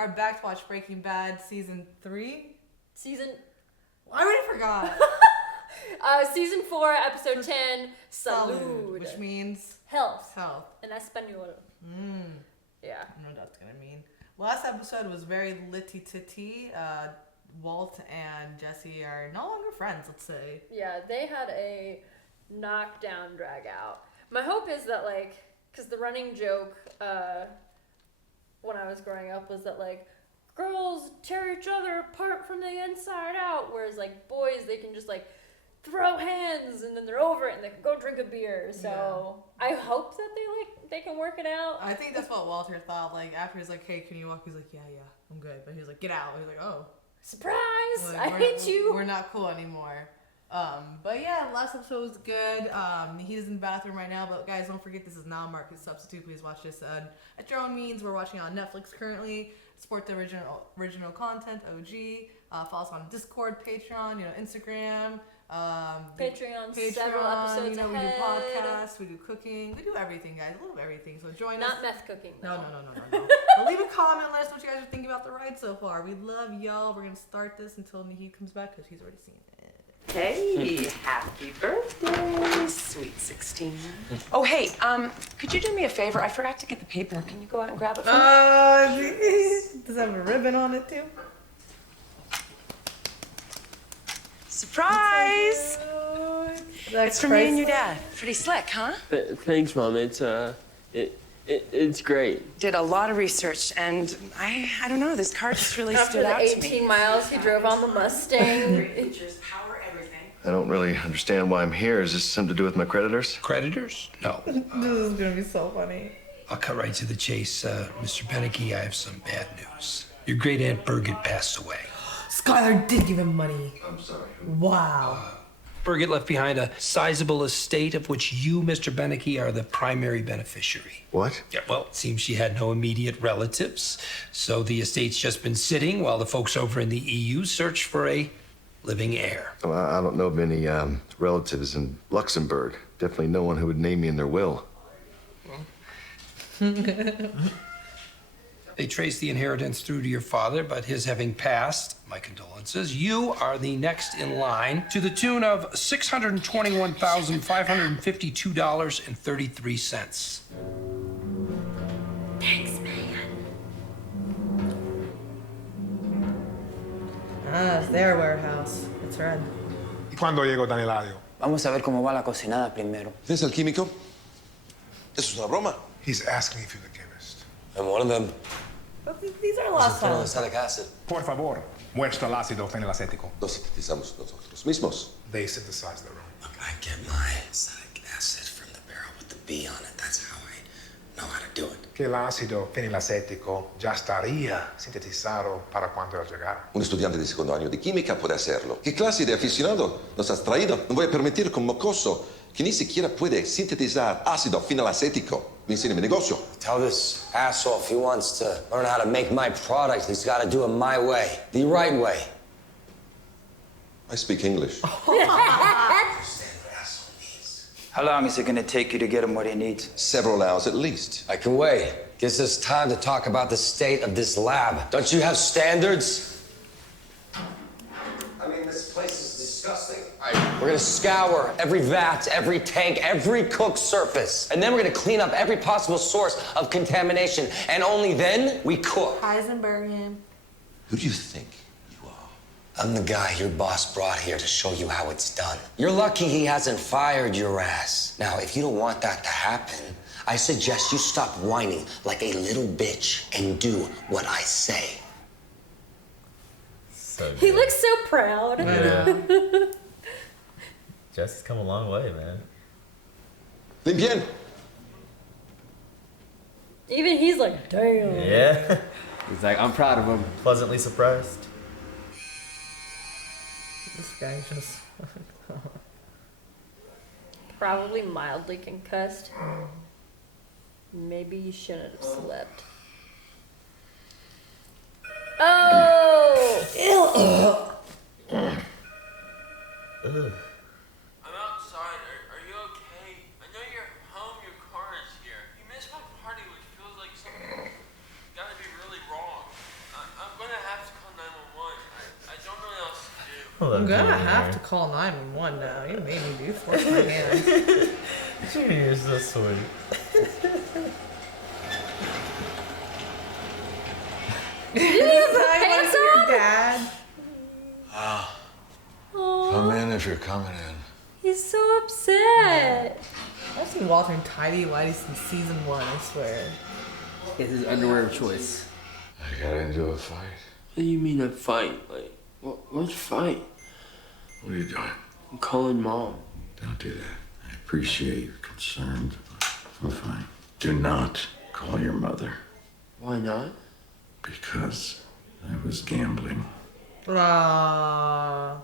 are back to watch Breaking Bad season 3. I already forgot. Season 4, episode 10, Salud. Which means health. In Espanol. Yeah. I know what that's gonna mean. Last episode was very litty-titty. Walt and Jesse are no longer friends, let's say. Yeah, they had a knockdown drag out. My hope is that, like, because the running joke when I was growing up was that, like, girls tear each other apart from the inside out, whereas, like, boys, they can just, like, throw hands and then they're over it and they can go drink a beer. So I hope that they can work it out. I think that's what Walter thought. Like, after he's like, hey, can you walk? He's like, yeah, I'm good. But he was like, get out. He's like, oh. Surprise! Like, I hate you. We're not cool anymore. But yeah, last episode was good. He's in the bathroom right now, but guys, don't forget this is not a market substitute. Please watch this at your own means. We're watching it on Netflix currently. Support the original content, OG. Follow us on Discord, Patreon, Instagram. Patreon, several episodes ahead. We do podcasts, we do cooking, we do everything, guys. A little of everything. So join us. Not meth cooking. No. But leave a comment. Let us know what you guys are thinking about the ride so far. We love y'all. We're gonna start this until Naheed comes back because he's already seen it. Hey, happy birthday, sweet 16. Oh, hey, could you do me a favor? I forgot to get the paper. Can you go out and grab it for me? Does it have a ribbon on it too? Surprise! It's from me and your dad. Pretty slick, huh? Thanks, Mom. It's great. Did a lot of research, and I don't know, this card just really stood out to me. After the 18 miles he drove on the Mustang. Features, power, everything. I don't really understand why I'm here. Is this something to do with my creditors? Creditors? No. This is gonna be so funny. I'll cut right to the chase. Mr. Beneke, I have some bad news. Your great Aunt Birgit passed away. Skylar did give him money. I'm sorry. Wow. Birgit left behind a sizable estate of which you, Mr. Beneke, are the primary beneficiary. What? Yeah, well, it seems she had no immediate relatives, so the estate's just been sitting while the folks over in the EU search for a living heir. Well, I don't know of any relatives in Luxembourg. Definitely no one who would name me in their will. They traced the inheritance through to your father, but his having passed, my condolences, you are the next in line to the tune of $621,552.33. Thanks, man. It's their warehouse. It's red. ¿Y cuándo llegó tan Eladio? Vamos a ver cómo va la cocinada primero. ¿Tienes el químico? ¿Eso es una broma? He's asking if you're the chemist. I'm one of them. But these are last songs. Phenolic acid. Por favor, muestra el ácido fenilacético. Lo sintetizamos nosotros mismos. They synthesize their own. Look, I get my acetic acid from the barrel with the B on it. That's how I know how to do it. Que el ácido fenilacético ya estaría sintetizado para cuando él llegara. Un estudiante de segundo año de química puede hacerlo. ¿Qué clase de aficionado nos has traído? No voy a permitir que un mocoso que ni siquiera puede sintetizar ácido fenilacético me enseñe mi negocio. Tell this asshole if he wants to learn how to make my product, he's got to do it my way, the right way. I speak English. How long is it going to take you to get him what he needs? Several hours at least. I can wait. Gives us time to talk about the state of this lab. Don't you have standards? I mean, this place is disgusting. All right, we're gonna scour every vat, every tank, every cooked surface. And then we're gonna clean up every possible source of contamination. And only then we cook. Heisenberg him. Who do you think you are? I'm the guy your boss brought here to show you how it's done. You're lucky he hasn't fired your ass. Now, if you don't want that to happen, I suggest you stop whining like a little bitch and do what I say. So He looks so proud. Yeah. Jess has come a long way, man. Bien. Even he's like, damn. Yeah. He's like, I'm proud of him. Pleasantly surprised. This guy just. Probably mildly concussed. Maybe you shouldn't have slept. Oh! Ugh. I'm outside. Are you okay? I know you're home. Your car is here. You missed my party, which feels like something gotta be really wrong. I'm gonna have to call 911 now. You made me do force my hand. Junior is so sweet. Did he have his pants Your on? dad. Come in if you're coming in. He's so upset. I've seen Walter in tidy whities since season 1, I swear. It's his underwear of choice. I got into a fight. What do you mean a fight? Like, what fight? What are you doing? I'm calling mom. Don't do that. I appreciate you're concerned, but I'm fine. Do not call your mother. Why not? Because I was gambling. Aww.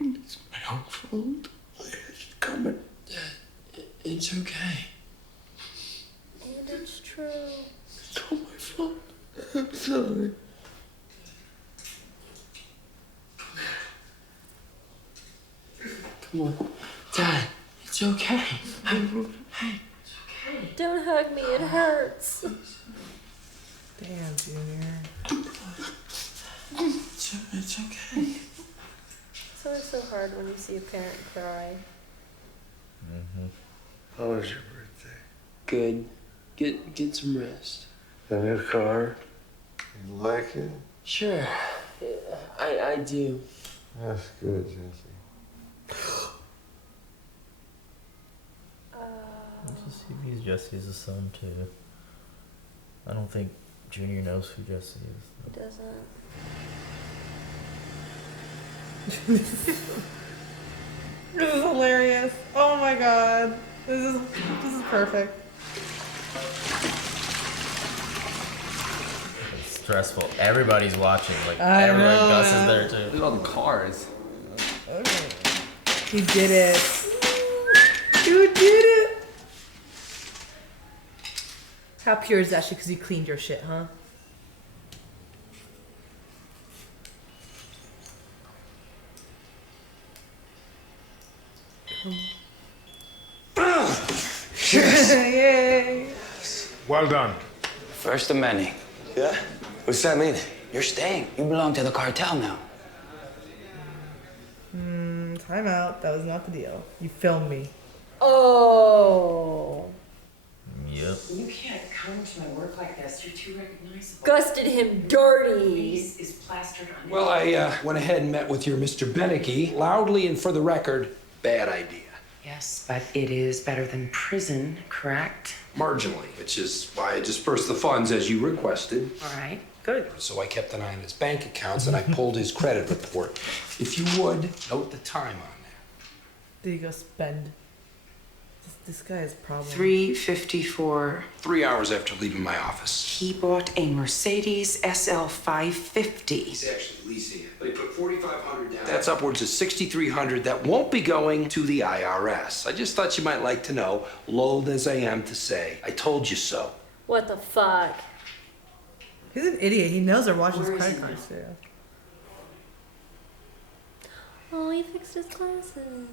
It's my own fault. I had you coming. Dad, it's okay. And it's true. It's all my fault. I'm sorry. Come on. Dad, it's okay. Hey, it's okay. Don't hug me, it hurts. Damn, Junior. It's okay. It's always so hard when you see a parent cry. How was your birthday? Good. Get some rest. The new car? You like it? Sure. I do. That's good, Jesse. Let's just see if he's Jesse's son too. I don't think Junior knows who Jesse is. He doesn't. This is hilarious. Oh my god. This is perfect. It's stressful. Everybody's watching. Like I everybody. know. Gus is there too. Look at all the cars. He did it. You did it. How pure is that shit? Because you cleaned your shit, huh? Yay. Well done. First of many. Yeah? What's that mean? You're staying. You belong to the cartel now. Time out. That was not the deal. You filmed me. Oh. Yep. You can't come to my work like this. You're too recognizable. Gus did him dirty. Face is plastered on Well, I went ahead and met with your Mr. Beneke. Loudly and for the record, bad idea. Yes, but it is better than prison, correct? Marginally, which is why I dispersed the funds as you requested. All right, good. So I kept an eye on his bank accounts and I pulled his credit report. If you would, note the time on there. Did you go spend? This guy has problems. 354. 3 hours after leaving my office. He bought a Mercedes SL 550. He's actually leasing it, but he put $4,500 down. That's upwards of $6,300 that won't be going to the IRS. I just thought you might like to know, loath as I am to say, I told you so. What the fuck? He's an idiot. He knows they're watching his Where is credit he cards too. Oh, he fixed his glasses.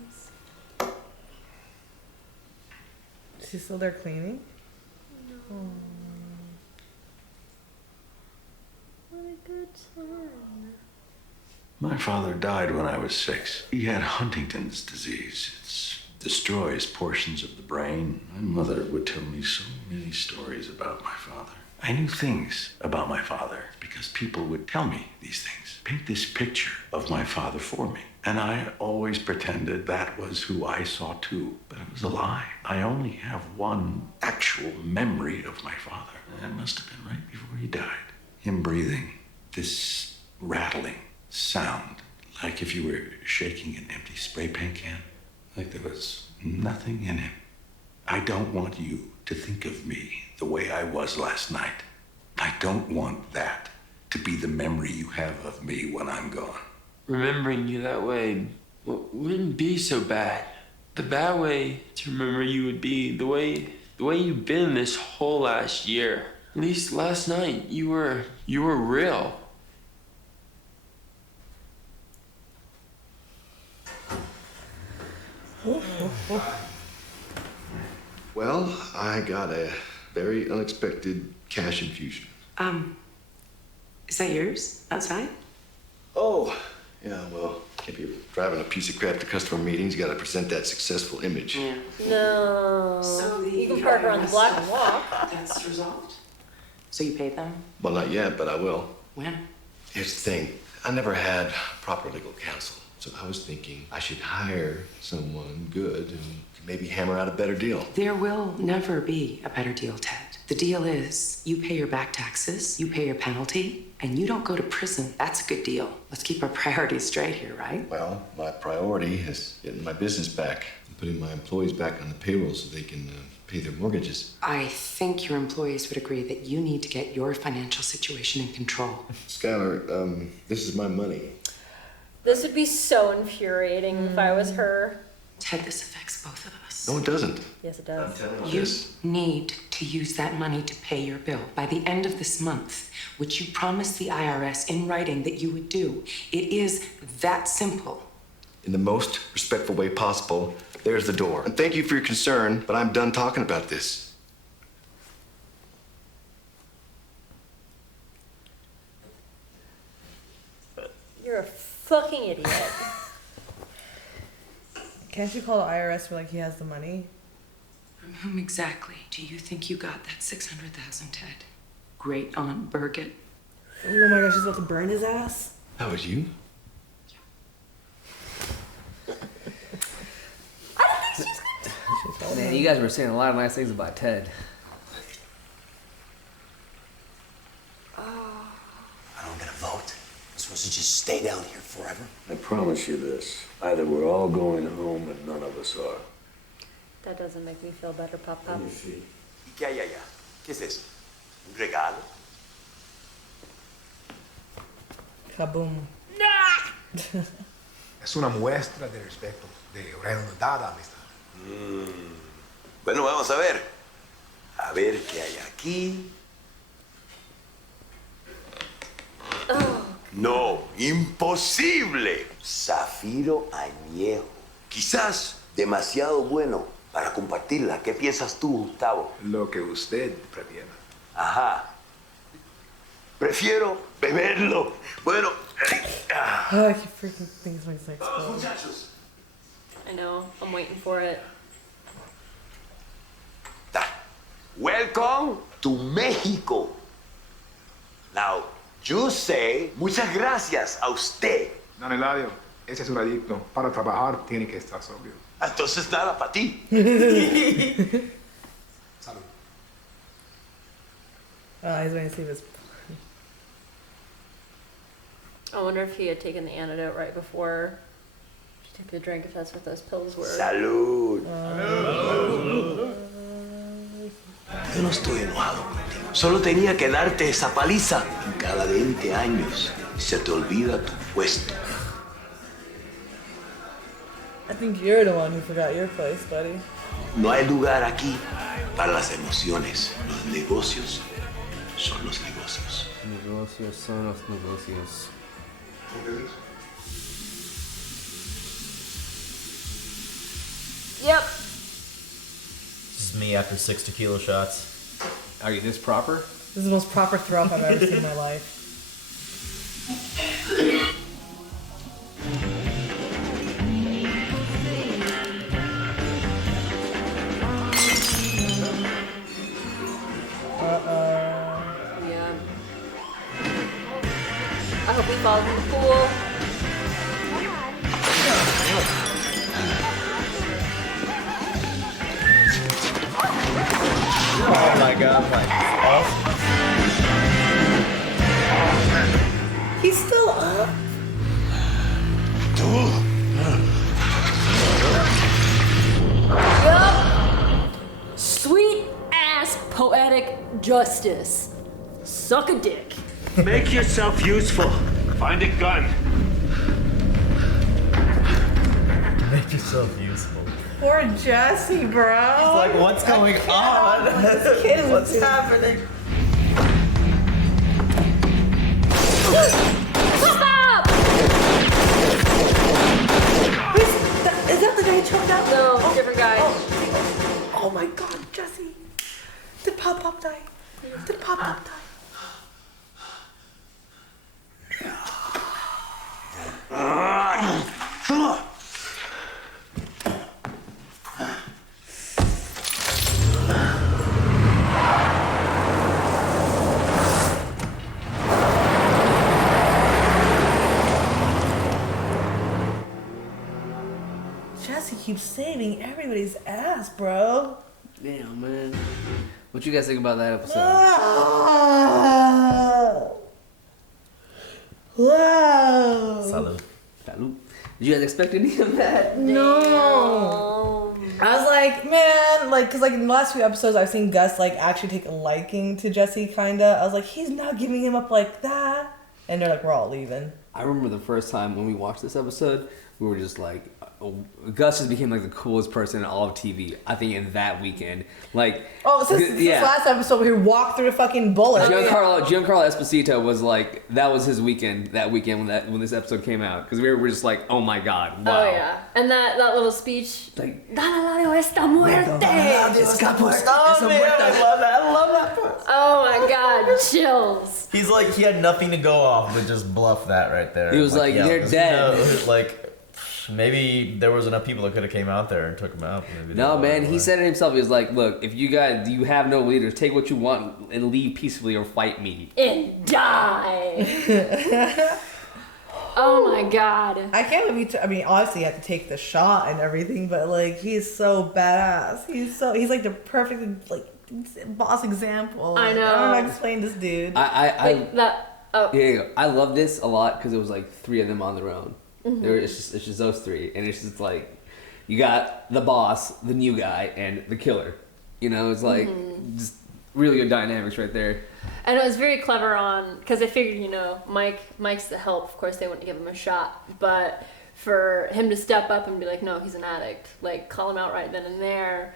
Is he still there cleaning? No. What a good son. My father died when I was 6. He had Huntington's disease. It destroys portions of the brain. My mother would tell me so many stories about my father. I knew things about my father because people would tell me these things. Paint this picture of my father for me. And I always pretended that was who I saw too. But it was a lie. I only have one actual memory of my father. And it must have been right before he died. Him breathing, this rattling sound, like if you were shaking an empty spray paint can, like there was nothing in him. I don't want you to think of me the way I was last night. I don't want that to be the memory you have of me when I'm gone. Remembering you that way wouldn't be so bad. The bad way to remember you would be the way you've been this whole last year. At least last night you were real. Well, I got a very unexpected cash infusion. Is that yours outside? Oh, Yeah, well, can't be driving a piece of crap to customer meetings. You gotta present that successful image. Yeah. No. So You can park her on the IRS block stuff, and walk. That's resolved? So you paid them? Well, not yet, but I will. When? Here's the thing. I never had proper legal counsel. So I was thinking I should hire someone good and maybe hammer out a better deal. There will never be a better deal, Ted. The deal is you pay your back taxes, you pay your penalty, and you don't go to prison. That's a good deal. Let's keep our priorities straight here, right? Well, my priority is getting my business back and putting my employees back on the payroll so they can pay their mortgages. I think your employees would agree that you need to get your financial situation in control. Skylar, this is my money. This would be so infuriating if I was her. Ted, this affects both of us. No, it doesn't. Yes, it does. You need to use that money to pay your bill by the end of this month, which you promised the IRS in writing that you would do. It is that simple. In the most respectful way possible, there's the door. And thank you for your concern, but I'm done talking about this. You're a fucking idiot. Can't you call the IRS for like he has the money? From whom exactly do you think you got that $600,000, Ted? Great Aunt Birgit. Oh my gosh, she's about to burn his ass. That was you? Man, you guys were saying a lot of nice things about Ted. I don't get a vote. I'm supposed to just stay down here forever. I promise you this. Either we're all going home and none of us are. That doesn't make me feel better, Papa. ¿Qué hay allá? ¿Qué es eso? ¿Un regalo? Kaboom. Es una muestra de respeto, de redundada amistad. Bueno, vamos a ver. A ver qué hay aquí. No, imposible. Zafiro añejo. Quizás demasiado bueno para compartirla. ¿Qué piensas tú, Gustavo? Lo que usted prefiera. Ajá. Prefiero beberlo. Bueno. Oh, I keep freaking things like sex. Muchachos. I know. I'm waiting for it. Welcome to Mexico. Now, you say muchas gracias a usted. Don Eladio, ese es un adicto. Para trabajar tiene que estar sobrio. Entonces nada para ti. Salud. He's going to see this. I wonder if he had taken the antidote right before she took the drink, if that's what those pills were. Salud. Yo no estoy enojado contigo. Solo tenía que darte esa paliza. Cada 20 años se te olvida tu puesto. I think you're the one who forgot your place, buddy. No hay lugar aquí para las emociones. Los negocios son los negocios. Negocios son los negocios. Yep. This is me after 6 tequila shots. Are you this proper? This is the most proper throw up I've ever seen in my life. Yeah. I hope he falls in the pool. Oh my god, He's still up. Yup. Sweet ass poetic justice. Suck a dick. Make yourself useful. Find a gun. Make yourself useful. Poor Jesse, bro. It's like, what's going on? This kid, what's happening? Stop! Is that the guy who choked out? No, different guy. Oh my god, Jesse. Did Pop Pop die? Did Pop Pop die? keeps saving everybody's ass, bro. Damn, man. What you guys think about that episode? Wow. Salud. Salud. Did you guys expect any of that? No. I was like, man, like, cause like in the last few episodes, I've seen Gus like actually take a liking to Jesse, kinda. I was like, he's not giving him up like that. And they're like, we're all leaving. I remember the first time when we watched this episode, we were just like, Gus just became like the coolest person in all of TV. I think in that weekend, like since last episode, he walked through the fucking bullet. Giancarlo Esposito was like, that was his weekend. That weekend when this episode came out, because we were just like, oh my god, wow. Oh yeah, and that little speech, like, "Dale esta muerte." Oh man, I love that. I love that part. Oh my god, chills. He's like, he had nothing to go off, but just bluff that right there. He was like, they're dead. Like, maybe there was enough people that could have came out there and took him out. Maybe no, man, he said it himself. He was like, look, if you have no leaders, take what you want and leave peacefully or fight me. And die. Oh my god. I can't believe I mean, obviously, you have to take the shot and everything, but like, he's so badass. He's like the perfect like boss example. I know. I don't know how to explain this dude. I love this a lot because it was like three of them on their own. Mm-hmm. It's just those three, and it's just like you got the boss, the new guy, and the killer. You know, it's like just really good dynamics right there. And it was very clever because I figured, you know, Mike's the help. Of course, they wouldn't give him a shot, but for him to step up and be like, no, he's an addict, like call him out right then and there.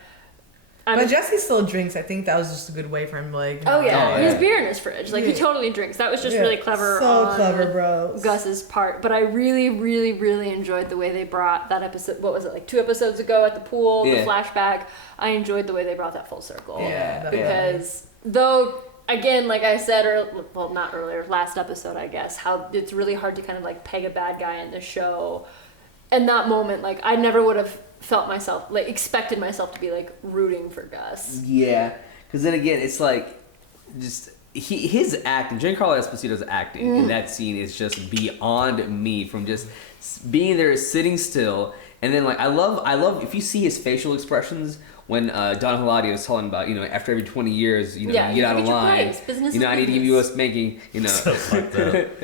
But Jesse still drinks. I think that was just a good way for him, like. Oh yeah, he has beer in his fridge. Like he totally drinks. That was just really clever. So clever, bro. Gus's part. But I really, really, really enjoyed the way they brought that episode. What was it, like 2 episodes ago at the pool? The flashback. I enjoyed the way they brought that full circle. Yeah, because though, again, like I said, not earlier, last episode, I guess, how it's really hard to kind of like peg a bad guy in the show. In that moment, like I never would have expected myself to be like rooting for Gus. Yeah, because then again, it's like just his acting, Giancarlo Esposito's acting in that scene is just beyond me. From just being there, sitting still, and then like I love if you see his facial expressions when Don Hiladio is telling about, you know, after every 20 years, you know, you get out of line. You know, I need to give you a spanking. You know,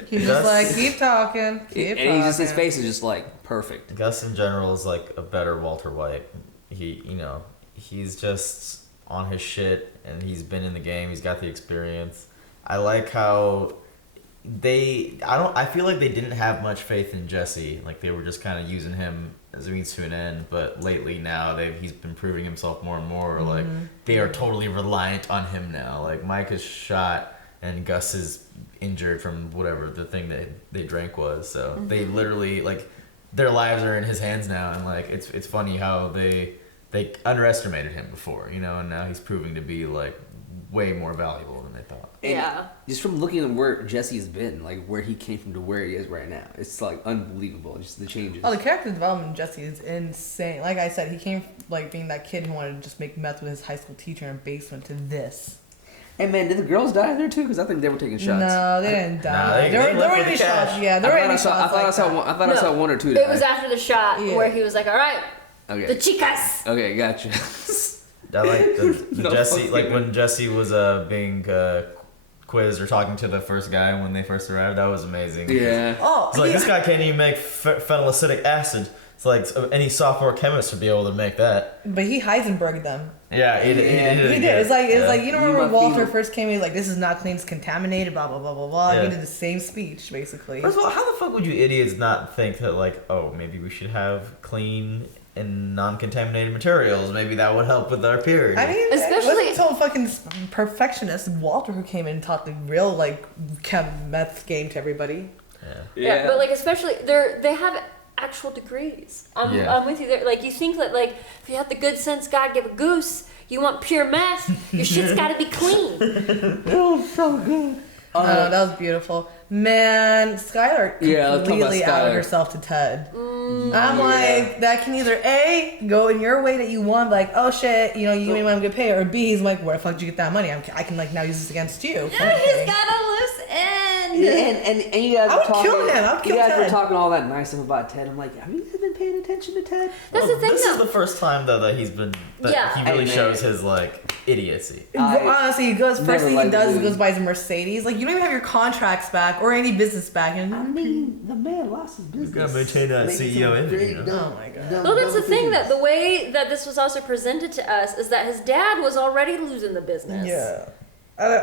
he's just like keep talking, and he's just his face is just like perfect. Gus in general is like a better Walter White. He's just on his shit, and he's been in the game. He's got the experience. I like how I feel like they didn't have much faith in Jesse. Like they were just kind of using him as a means to an end. But lately now he's been proving himself more and more. Like they are totally reliant on him now. Like Mike is shot and Gus is injured from whatever the thing that they drank was. So they literally like their lives are in his hands now. And like it's funny how they underestimated him before, you know, and now he's proving to be like way more valuable than they thought. And just from looking at where Jesse's been, like where he came from to where he is right now, it's like unbelievable. Just the changes. Oh, the character development in Jesse is insane. Like I said, he came like being that kid who wanted to just make meth with his high school teacher in a basement to this. Hey man, did the girls die there too? Because I think they were taking shots. No, they didn't die. They were any shots. Yeah, there were any shots. I thought I saw one or two. It was after the shot where he was like, "All right, the chicas." Okay, gotcha. I like the Jesse, like when Jesse was being quizzed or talking to the first guy when they first arrived. That was amazing. Yeah. It's like this guy can't even make phenylacetic acid. It's like any sophomore chemist would be able to make that. But he Heisenberg'd them. Yeah, he did. It's like you know remember when Walter first came in, like this is not clean, it's contaminated, blah blah blah blah blah. Yeah. He did the same speech basically. First of all, how the fuck would you idiots not think that like, oh, maybe we should have clean and non-contaminated materials? Maybe that would help with our purity. I mean, especially so fucking perfectionist Walter who came in and taught the real like meth game to everybody. Yeah, but like especially they have actual degrees. I'm with you there. Like you think that like if you have the good sense God give a goose, you want pure meth, your shit's gotta be clean. Oh, so good. Oh, that was beautiful. Man, Skylar completely outed herself to Ted. I'm like, that can either A, go in your way that you want, like, oh shit, you know, you made money to pay, or B, he's like, where the fuck did you get that money? I can like now use this against you. Yeah, he's got a loose end. And you guys I were would talking. kill him. I would kill you guys were Ted. talking all that nice stuff about Ted. I'm like, have you guys been paying attention to Ted? That's the thing, This though. is the first time though that he's been. That Yeah. He really Hey, man. shows his like idiocy. Honestly, he goes never first thing he liked does is Louis. goes buys a Mercedes. Like you don't even have your contracts back or any business back. And I mean, the man lost his business. gotta maintain that Making CEO some image, great you know? dumb- Oh my God. dumb- Well, that's the dumb thing, that decisions. the way that this was also presented to us is that his dad was already losing the business. Yeah.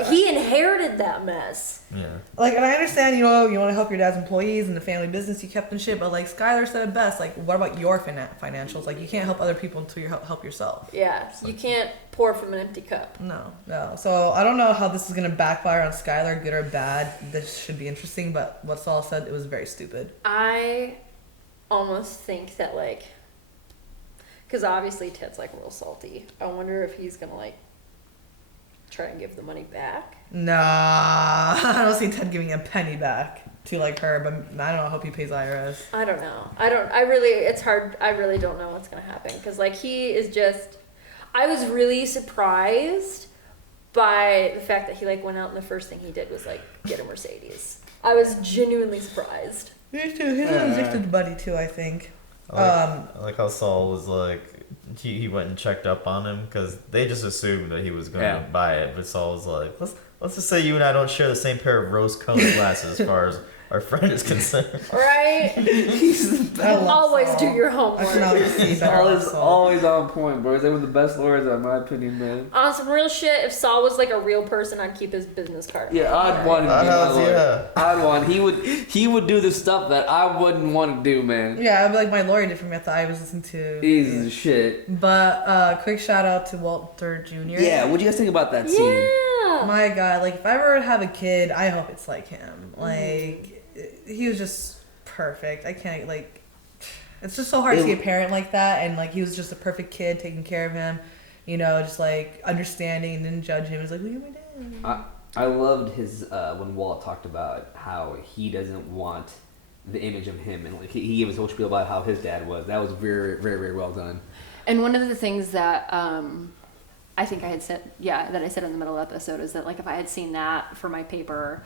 He inherited that mess. Yeah. Like, and I understand, you know, you want to help your dad's employees and the family business you kept and shit, but like Skylar said it best. Like, what about your financials? Like, you can't help other people until you help yourself. Yeah, you can't pour from an empty cup. No. So I don't know how this is gonna backfire on Skylar, good or bad. This should be interesting, but what Saul said, it was very stupid. I almost think that, like, because obviously Ted's like real salty. I wonder if he's gonna like try and give the money back. Nah, I don't see Ted giving a penny back to like her, but I don't know. I hope he pays IRS. I don't know. It's hard. I really don't know what's gonna happen because like he is just. I was really surprised by the fact that he like went out and the first thing he did was like get a Mercedes. I was genuinely surprised. Me too. He's an addicted buddy too, I think. I like how Saul was like, he went and checked up on him because they just assumed that he was going to buy it. But Saul was like, let's just say you and I don't share the same pair of rose-colored glasses as far as our friend is concerned. Right? Always do your homework. Saul is always on point, bro. They were the best lawyers, in my opinion, man. On some real shit, if Saul was like a real person, I'd keep his business card. Yeah, I'd want him to be my lawyer. I'd want. He would do the stuff that I wouldn't want to do, man. Yeah, I'd be like my lawyer did for me. I thought I was listening to. He's shit. But quick shout out to Walter Jr. Yeah, what do you guys think about that scene? My God, like if I ever have a kid, I hope it's like him. Like he was just perfect. I can't like. It's just so hard to see a parent like that, and like he was just a perfect kid, taking care of him, you know, just like understanding and didn't judge him. He's like, "Well, you're my dad." I loved his when Walt talked about how he doesn't want the image of him, and like he gave his whole spiel about how his dad was. That was very, very, very well done. And one of the things that I think I had said, that I said in the middle episode is that like if I had seen that for my paper,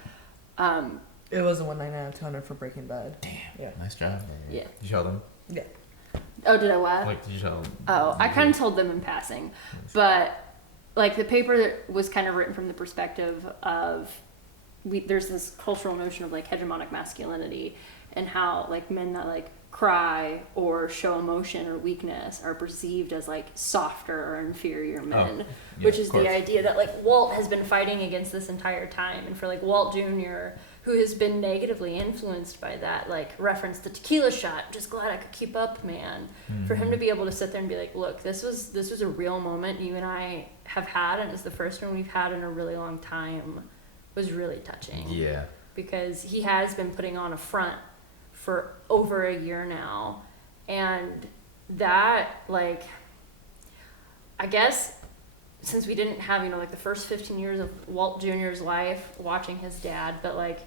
it was a 199 out of 200 for Breaking Bad. Damn. Yeah. Nice job. Yeah. Did you show them? Yeah. Oh, did I what? Like, did you show them? Oh, I kind of told them in passing, but like the paper was kind of written from the perspective of there's this cultural notion of like hegemonic masculinity and how like men that like cry or show emotion or weakness are perceived as like softer or inferior men, which is the idea that like Walt has been fighting against this entire time. And for like Walt Jr., who has been negatively influenced by that, like reference the tequila shot, just glad I could keep up, man. For him to be able to sit there and be like, look, this was a real moment you and I have had, and it's the first one we've had in a really long time, was really touching. Yeah. Because he has been putting on a front for over a year now, and that, like, I guess since we didn't have, you know, like the first 15 years of Walt Jr.'s life watching his dad, but like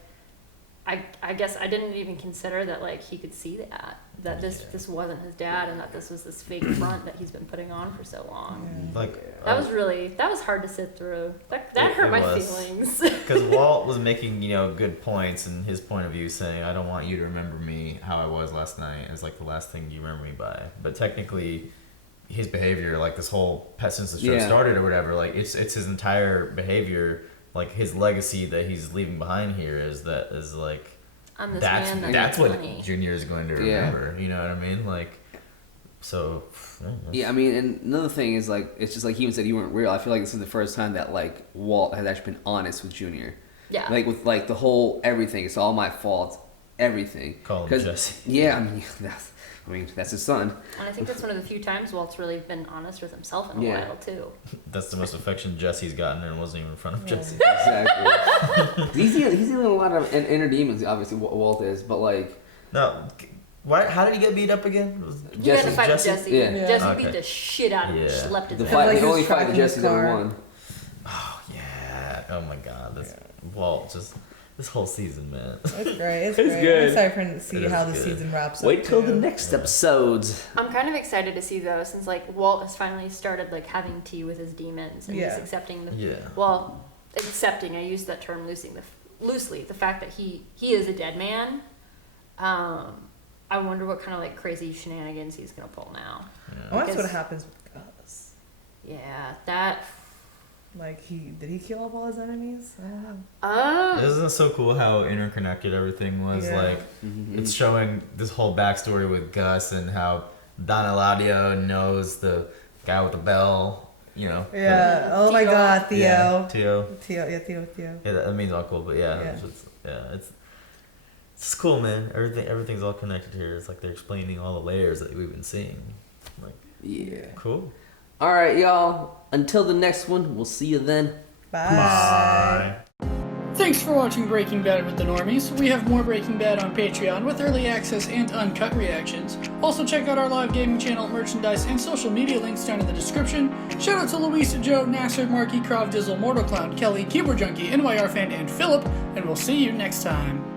I guess I didn't even consider that like he could see that this wasn't his dad, and that this was this fake front that he's been putting on for so long. Like that was hard to sit through. That hurt my feelings. Because Walt was making, you know, good points, and his point of view saying, I don't want you to remember me how I was last night as like the last thing you remember me by. But technically his behavior, like this whole since the show started or whatever, like it's his entire behavior, like his legacy that he's leaving behind here is like I'm this that's man that's what money. Junior is going to remember. You know what I mean? Like, so yeah, I mean, and another thing is like it's just like he even said you weren't real. I feel like this is the first time that like Walt has actually been honest with Junior. Yeah. Like with like the whole everything. It's all my fault. Everything. Call him Jesse. Yeah, I mean that's his son. And I think that's one of the few times Walt's really been honest with himself in a while too. That's the most affection Jesse's gotten, and it wasn't even in front of Jesse. Exactly. he's dealing a lot of inner demons. Obviously, Walt is, but like no. Why? How did he get beat up again? He had to fight Jesse. Yeah. Jesse beat the shit out of him. Schlepped his the only fight that Jesse ever won. Oh yeah! Oh my God! This Walt just this whole season, man. It's great. It's It's great. good. I'm excited to see how the season wraps up. Wait till the next episodes. I'm kind of excited to see though, since like Walt has finally started like having tea with his demons, and he's accepting the accepting. I used that term loosely the fact that he is a dead man. I wonder what kind of like crazy shenanigans he's gonna pull now. I wonder what happens with Gus. Yeah, that. Like did he kill off all his enemies? I don't know. Isn't it so cool how interconnected everything was? Yeah. Like, it's showing this whole backstory with Gus and how Don Eladio knows the guy with the bell. You know. Yeah. Oh my God, Theo. Yeah, Theo. Yeah, Theo. Yeah, that means uncle, but yeah, it's just cool, man. Everything's all connected here. It's like they're explaining all the layers that we've been seeing. Like, yeah, cool. All right, y'all. Until the next one, we'll see you then. Bye. Thanks for watching Breaking Bad with the Normies. We have more Breaking Bad on Patreon with early access and uncut reactions. Also check out our live gaming channel, merchandise, and social media links down in the description. Shout out to Luis, Joe, Nasser, Marky, Krav, Dizzle, Mortal Clown, Kelly, Keyboard Junkie, NYR Fan, and Philip, and we'll see you next time.